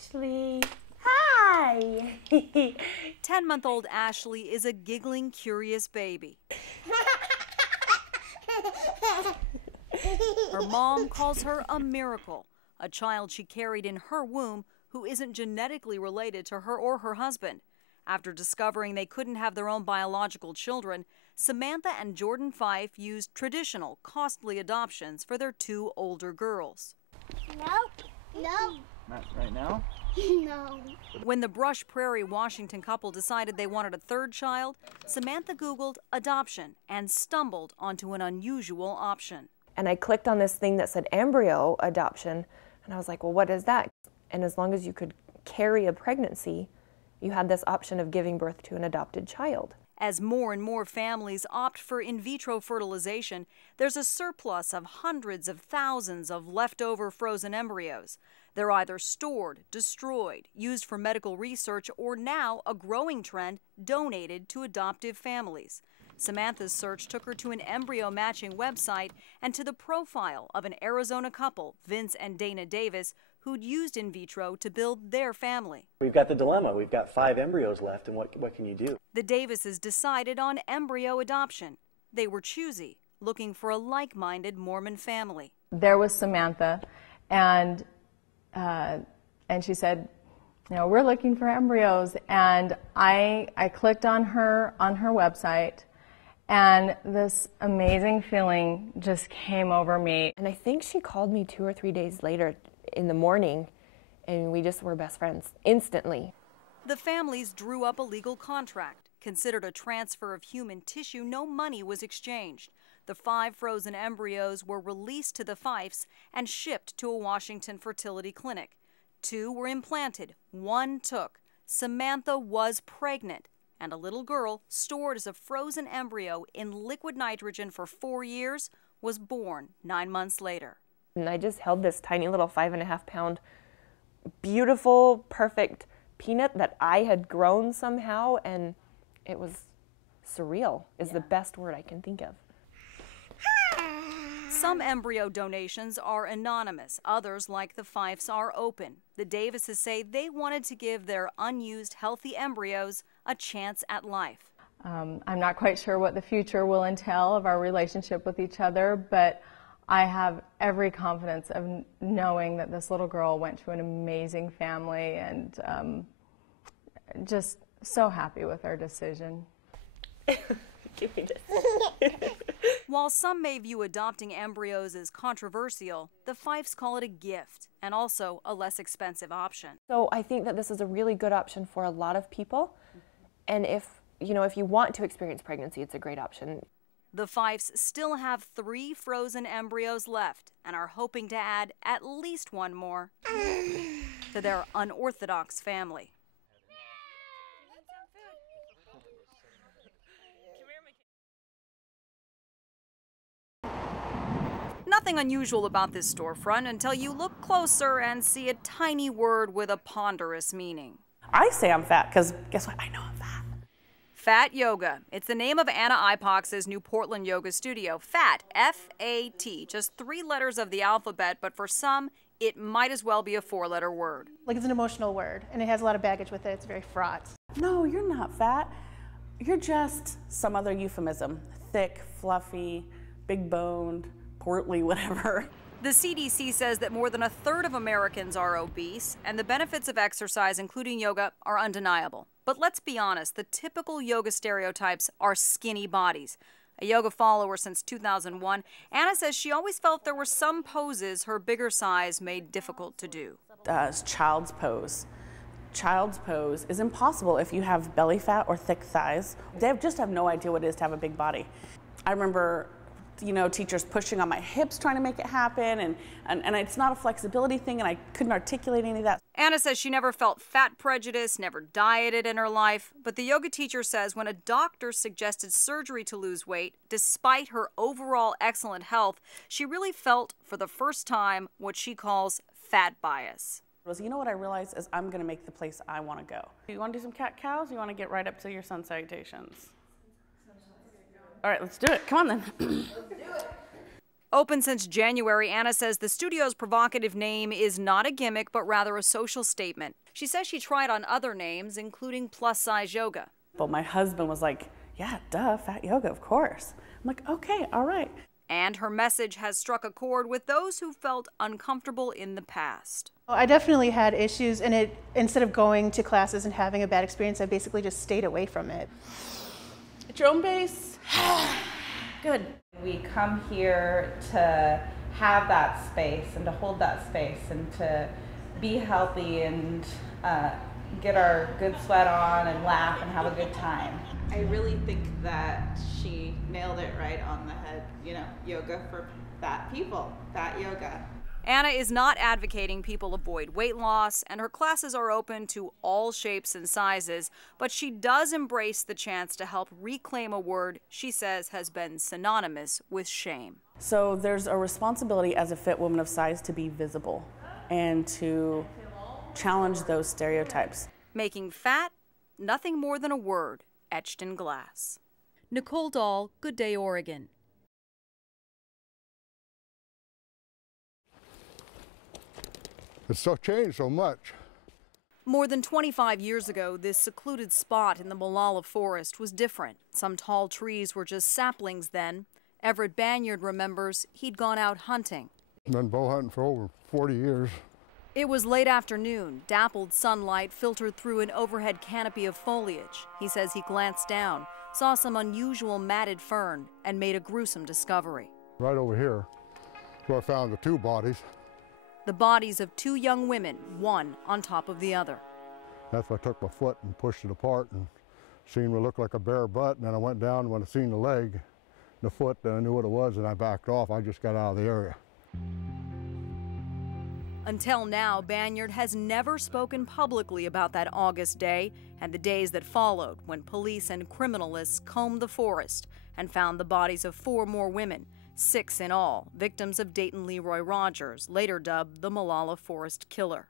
Ashley. Hi. 10-month-old Ashley is a giggling, curious baby. Her mom calls her a miracle, a child she carried in her womb who isn't genetically related to her or her husband. After discovering they couldn't have their own biological children, Samantha and Jordan Fife used traditional, costly adoptions for their 2 older girls. No. Not right now? No. When the Brush Prairie, Washington couple decided they wanted a 3rd child, Samantha Googled adoption and stumbled onto an unusual option. And I clicked on this thing that said embryo adoption, and I was like, well, what is that? And as long as you could carry a pregnancy, you had this option of giving birth to an adopted child. As more and more families opt for in vitro fertilization, there's a surplus of hundreds of thousands of leftover frozen embryos. They're either stored, destroyed, used for medical research, or now a growing trend, donated to adoptive families. Samantha's search took her to an embryo matching website and to the profile of an Arizona couple, Vince and Dana Davis, who'd used in vitro to build their family. We've got the dilemma. We've got 5 embryos left, and what can you do? The Davises decided on embryo adoption. They were choosy, looking for a like-minded Mormon family. There was Samantha, and she said, you know, we're looking for embryos. And I clicked on her website, and this amazing feeling just came over me. And I think she called me 2 or 3 days later in the morning, and we just were best friends instantly. The families drew up a legal contract. Considered a transfer of human tissue, no money was exchanged. The 5 frozen embryos were released to the Fifes and shipped to a Washington fertility clinic. 2 were implanted, 1 took. Samantha was pregnant, and a little girl, stored as a frozen embryo in liquid nitrogen for 4 years, was born 9 months later. And I just held this tiny little 5.5-pound, beautiful, perfect peanut that I had grown somehow, and it was surreal, is the best word I can think of. Some embryo donations are anonymous. Others, like the Fifes, are open. The Davises say they wanted to give their unused, healthy embryos a chance at life. I'm not quite sure what the future will entail of our relationship with each other, but I have every confidence of knowing that this little girl went to an amazing family, and just so happy with our decision. Give me this. While some may view adopting embryos as controversial, the Fifes call it a gift and also a less expensive option. So I think that this is a really good option for a lot of people, and if you want to experience pregnancy, it's a great option. The Fifes still have 3 frozen embryos left and are hoping to add at least 1 more to their unorthodox family. Nothing unusual about this storefront until you look closer and see a tiny word with a ponderous meaning. I say I'm fat because guess what? I know I'm fat. Fat Yoga. It's the name of Anna Ipox's new Portland yoga studio. Fat, F-A-T, just 3 letters of the alphabet, but for some, it might as well be a 4-letter word. Like, it's an emotional word, and it has a lot of baggage with it. It's very fraught. No, you're not fat. You're just some other euphemism. Thick, fluffy, big boned, portly, whatever. The CDC says that more than 1/3 of Americans are obese, and the benefits of exercise, including yoga, are undeniable. But let's be honest, the typical yoga stereotypes are skinny bodies. A yoga follower since 2001, Anna says she always felt there were some poses her bigger size made difficult to do. Child's pose. Child's pose is impossible if you have belly fat or thick thighs. They just have no idea what it is to have a big body. I remember teachers pushing on my hips trying to make it happen, and it's not a flexibility thing, and I couldn't articulate any of that. Anna says she never felt fat prejudice, never dieted in her life, but the yoga teacher says when a doctor suggested surgery to lose weight, despite her overall excellent health, she really felt for the first time what she calls fat bias. You know what I realized is I'm going to make the place I want to go. You want to do some cat-cows? You want to get right up to your sun salutations? All right, let's do it. Come on then. Open since January, Anna says the studio's provocative name is not a gimmick, but rather a social statement. She says she tried on other names, including plus-size yoga. But my husband was like, yeah, duh, fat yoga, of course. I'm like, okay, all right. And her message has struck a chord with those who felt uncomfortable in the past. I definitely had issues, and instead of going to classes and having a bad experience, I basically just stayed away from it. At your own pace. Good. We come here to have that space and to hold that space and to be healthy and get our good sweat on and laugh and have a good time. I really think that she nailed it right on the head. You know, yoga for fat people, fat yoga. Anna is not advocating people avoid weight loss, and her classes are open to all shapes and sizes, but she does embrace the chance to help reclaim a word she says has been synonymous with shame. So there's a responsibility as a fit woman of size to be visible and to challenge those stereotypes. Making fat nothing more than a word etched in glass. Nicole Dahl, Good Day, Oregon. It's so changed so much. More than 25 years ago, this secluded spot in the Molalla Forest was different. Some tall trees were just saplings then. Everett Banyard remembers he'd gone out hunting. Been bow hunting for over 40 years. It was late afternoon. Dappled sunlight filtered through an overhead canopy of foliage. He says he glanced down, saw some unusual matted fern, and made a gruesome discovery. Right over here, where I found the two bodies. The bodies of two young women, one on top of the other. That's why I took my foot and pushed it apart and seen what looked like a bare butt, and then I went down when I seen the leg, the foot, then I knew what it was, and I backed off. I just got out of the area. Until now, Banyard has never spoken publicly about that August day and the days that followed when police and criminalists combed the forest and found the bodies of 4 more women, 6 in all, victims of Dayton Leroy Rogers, later dubbed the Molalla Forest Killer.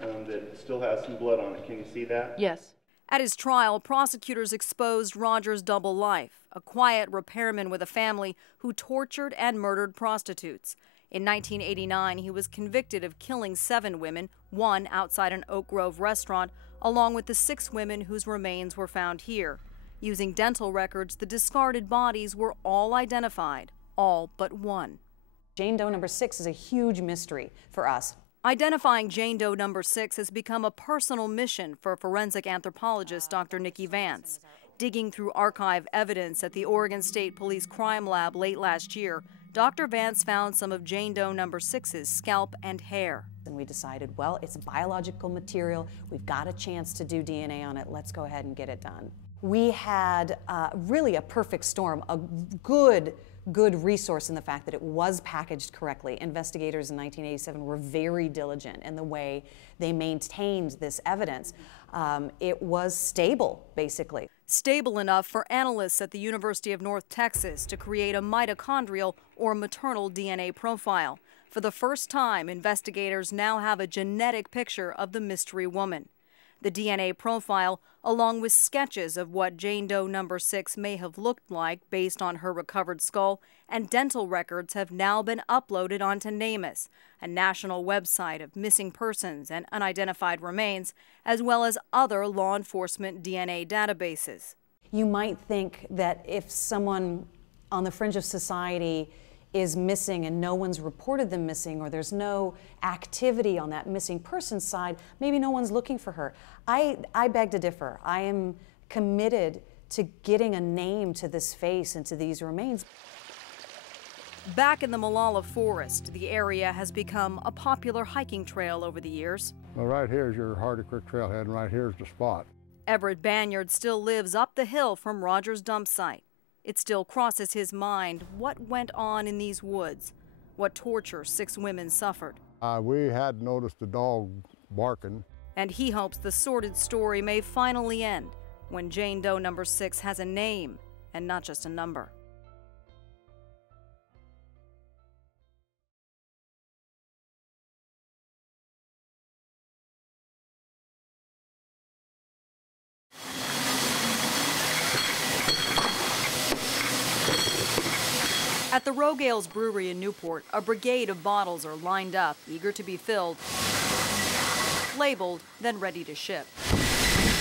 That still has some blood on it. Can you see that? Yes. At his trial, prosecutors exposed Rogers' double life, a quiet repairman with a family who tortured and murdered prostitutes. In 1989, he was convicted of killing 7 women, 1 outside an Oak Grove restaurant, along with the 6 women whose remains were found here. Using dental records, the discarded bodies were all identified, all but 1. Jane Doe number 6 is a huge mystery for us. Identifying Jane Doe number 6 has become a personal mission for forensic anthropologist Dr. Nikki Vance. Digging through archive evidence at the Oregon State Police Crime Lab late last year, Dr. Vance found some of Jane Doe number 6's scalp and hair. And we decided, well, it's biological material. We've got a chance to do DNA on it. Let's go ahead and get it done. We had really a perfect storm, a good resource in the fact that it was packaged correctly. Investigators in 1987 were very diligent in the way they maintained this evidence. It was stable, basically. Stable enough for analysts at the University of North Texas to create a mitochondrial or maternal DNA profile. For the first time, investigators now have a genetic picture of the mystery woman. The DNA profile, along with sketches of what Jane Doe number 6 may have looked like based on her recovered skull, and dental records have now been uploaded onto NamUs, a national website of missing persons and unidentified remains, as well as other law enforcement DNA databases. You might think that if someone on the fringe of society is missing and no one's reported them missing, or there's no activity on that missing person side, maybe no one's looking for her. I beg to differ. I am committed to getting a name to this face and to these remains. Back in the Molalla Forest, the area has become a popular hiking trail over the years. Well, right here is your Hardy Creek trailhead, and right here is the spot. Everett Banyard still lives up the hill from Rogers' dump site. It still crosses his mind what went on in these woods, what torture 6 women suffered. We had noticed the dog barking. And he hopes the sordid story may finally end when Jane Doe number 6 has a name and not just a number. At the Rogue Ales Brewery in Newport, a brigade of bottles are lined up, eager to be filled, labeled, then ready to ship.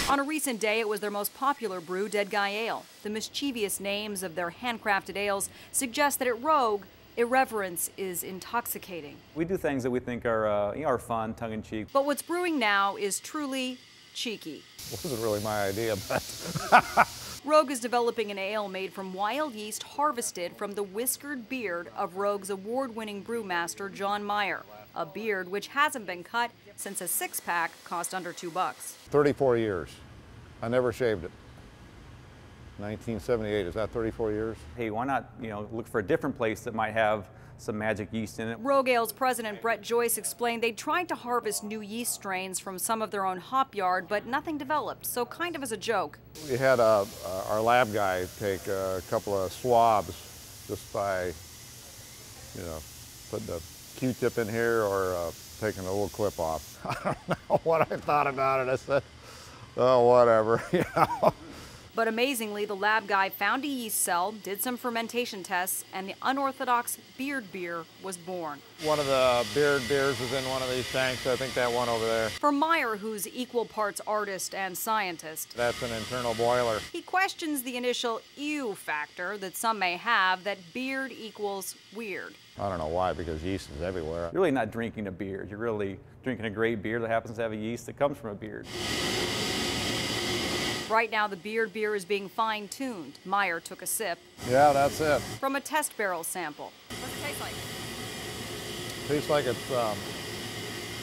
On a recent day, it was their most popular brew, Dead Guy Ale. The mischievous names of their handcrafted ales suggest that at Rogue, irreverence is intoxicating. We do things that we think are fun, tongue-in-cheek. But what's brewing now is truly cheeky. It wasn't really my idea, but... Rogue is developing an ale made from wild yeast harvested from the whiskered beard of Rogue's award-winning brewmaster, John Meyer. A beard which hasn't been cut since a six-pack cost under $2. 34 years. I never shaved it. 1978, is that 34 years? Hey, why not, look for a different place that might have some magic yeast in it. Rogue Ale's president Brett Joyce explained they tried to harvest new yeast strains from some of their own hop yard, but nothing developed, so kind of as a joke. We had our lab guy take a couple of swabs just by, putting a Q-tip in here or taking a little clip off. I don't know what I thought about it. I said, oh, whatever, But amazingly, the lab guy found a yeast cell, did some fermentation tests, and the unorthodox beard beer was born. One of the beard beers is in one of these tanks. I think that one over there. For Meyer, who's equal parts artist and scientist, that's an internal boiler. He questions the initial ew factor that some may have, that beard equals weird. I don't know why, because yeast is everywhere. You're really not drinking a beard. You're really drinking a great beer that happens to have a yeast that comes from a beard. Right now, the beard beer is being fine-tuned. Meyer took a sip. Yeah, that's it. From a test barrel sample. What's it taste like? Tastes like it's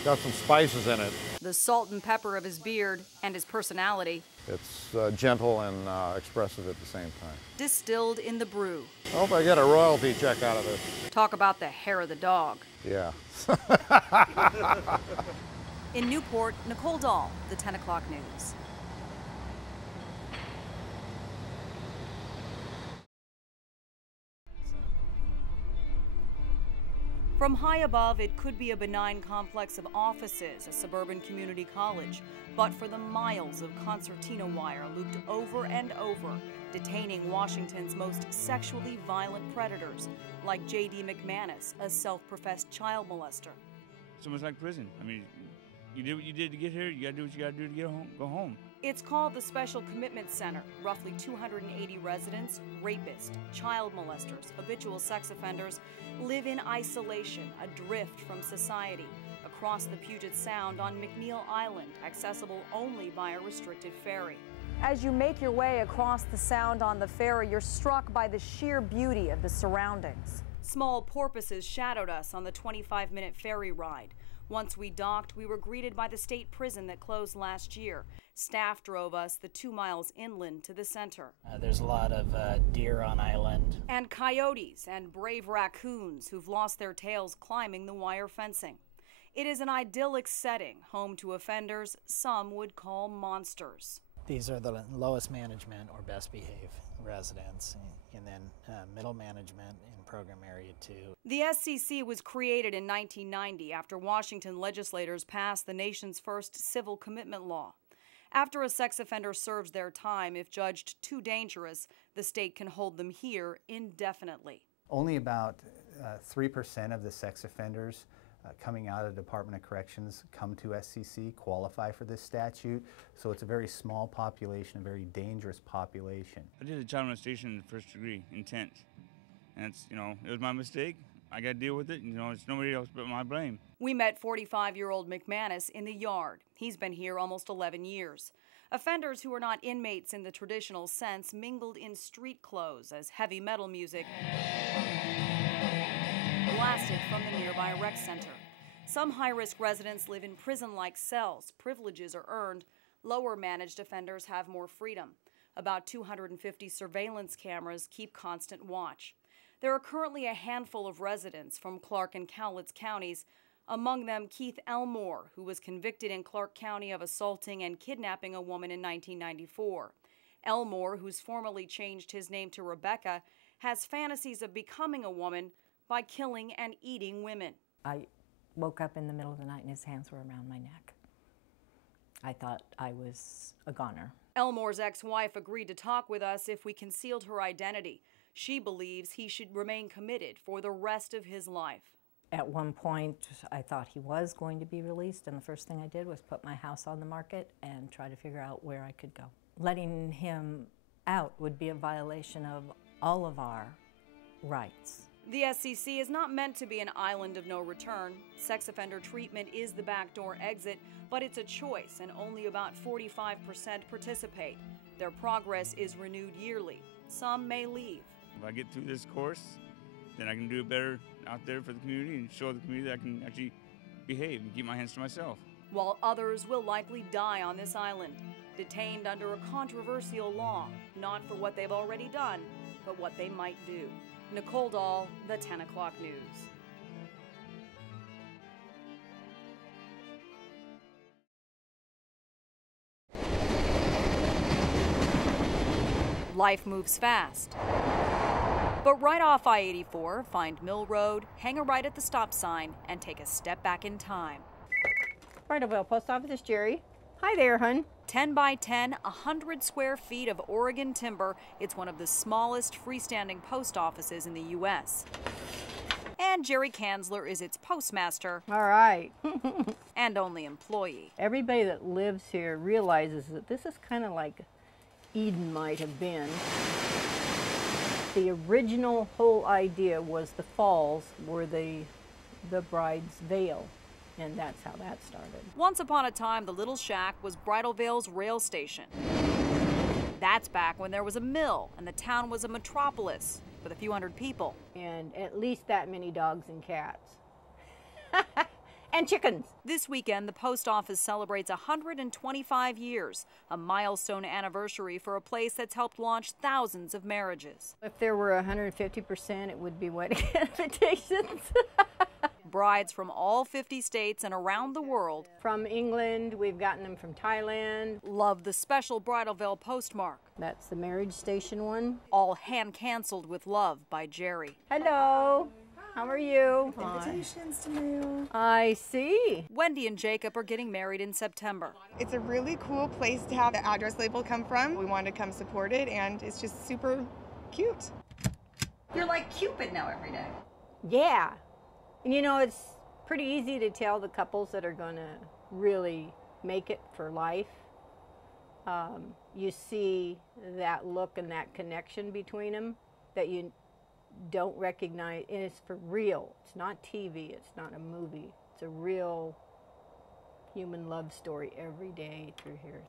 got some spices in it. The salt and pepper of his beard and his personality. It's gentle and expressive at the same time. Distilled in the brew. I hope I get a royalty check out of this. Talk about the hair of the dog. Yeah. In Newport, Nicole Dahl, the 10 o'clock news. From high above, it could be a benign complex of offices, a suburban community college, but for the miles of concertina wire looped over and over, detaining Washington's most sexually violent predators, like J.D. McManus, a self-professed child molester. It's almost like prison. I mean, you did what you did to get here, you gotta do what you gotta do to get home, go home. It's called the Special Commitment Center. Roughly 280 residents, rapists, child molesters, habitual sex offenders, live in isolation, adrift from society, across the Puget Sound on McNeil Island, accessible only by a restricted ferry. As you make your way across the Sound on the ferry, you're struck by the sheer beauty of the surroundings. Small porpoises shadowed us on the 25-minute ferry ride. Once we docked, we were greeted by the state prison that closed last year. Staff drove us the 2 miles inland to the center. There's a lot of deer on island. And coyotes and brave raccoons who've lost their tails climbing the wire fencing. It is an idyllic setting, home to offenders some would call monsters. These are the lowest management or best behaved residents, and then middle management in program area 2. The SCC was created in 1990 after Washington legislators passed the nation's first civil commitment law. After a sex offender serves their time, if judged too dangerous, the state can hold them here indefinitely. Only about 3% of the sex offenders coming out of the Department of Corrections come to SCC, qualify for this statute. So it's a very small population, a very dangerous population. I did a child molestation in the first degree, intent. And it's, it was my mistake. I got to deal with it. It's nobody else but my blame. We met 45-year-old McManus in the yard. He's been here almost 11 years. Offenders who are not inmates in the traditional sense mingled in street clothes as heavy metal music blasted from the nearby rec center. Some high-risk residents live in prison-like cells. Privileges are earned. Lower managed offenders have more freedom. About 250 surveillance cameras keep constant watch. There are currently a handful of residents from Clark and Cowlitz counties, among them Keith Elmore, who was convicted in Clark County of assaulting and kidnapping a woman in 1994. Elmore, who's formally changed his name to Rebecca, has fantasies of becoming a woman by killing and eating women. I woke up in the middle of the night and his hands were around my neck. I thought I was a goner. Elmore's ex-wife agreed to talk with us if we concealed her identity. She believes he should remain committed for the rest of his life. At one point, I thought he was going to be released, and the first thing I did was put my house on the market and try to figure out where I could go. Letting him out would be a violation of all of our rights. The SCC is not meant to be an island of no return. Sex offender treatment is the backdoor exit, but it's a choice, and only about 45% participate. Their progress is renewed yearly. Some may leave. If I get through this course, then I can do better out there for the community and show the community that I can actually behave and keep my hands to myself. While others will likely die on this island, detained under a controversial law, not for what they've already done, but what they might do. Nicole Dahl, the 10 o'clock news. Life moves fast. But right off I-84, find Mill Road, hang a right at the stop sign, and take a step back in time. Bridalville Post Office, is Jerry. Hi there, hun. 10 by 10, 100 square feet of Oregon timber. It's one of the smallest freestanding post offices in the U.S. And Jerry Kanzler is its postmaster. All right. And only employee. Everybody that lives here realizes that this is kind of like Eden might have been. The original whole idea was the falls were the bride's veil. And that's how that started. Once upon a time, the little shack was Bridalveil's rail station. That's back when there was a mill and the town was a metropolis with a few hundred people. And at least that many dogs and cats. And chickens. This weekend, the post office celebrates 125 years, a milestone anniversary for a place that's helped launch thousands of marriages. If there were 150%, it would be wedding invitations. Brides from all 50 states and around the world. From England, we've gotten them from Thailand. Love the special Bridalveil postmark. That's the marriage station one. All hand-canceled with love by Jerry. Hello. How are you? Invitations to mail. I see. Wendy and Jacob are getting married in September. It's a really cool place to have the address label come from. We wanted to come support it, and it's just super cute. You're like Cupid now every day. Yeah. And you know, it's pretty easy to tell the couples that are going to really make it for life. You see that look and that connection between them that you don't recognize, and it's for real. It's not TV, it's not a movie. It's a real human love story every day through here.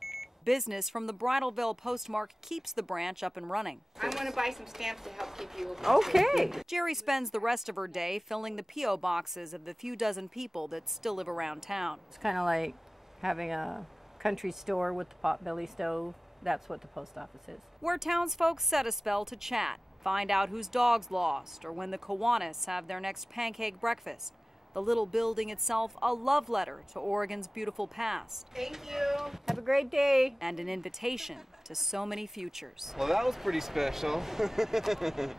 Business from the Bridalveil postmark keeps the branch up and running. I want to buy some stamps to help keep you open. Okay. Jerry spends the rest of her day filling the P.O. boxes of the few dozen people that still live around town. It's kind of like having a country store with the potbelly stove. That's what the post office is. Where townsfolk set a spell to chat, find out whose dog's lost, or when the Kiwanis have their next pancake breakfast. The little building itself a love letter to Oregon's beautiful past. Thank you. Have a great day. And an invitation to so many futures. Well, that was pretty special.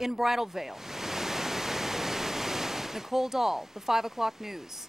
In Bridalveil, Nicole Dahl, the 5 o'clock news.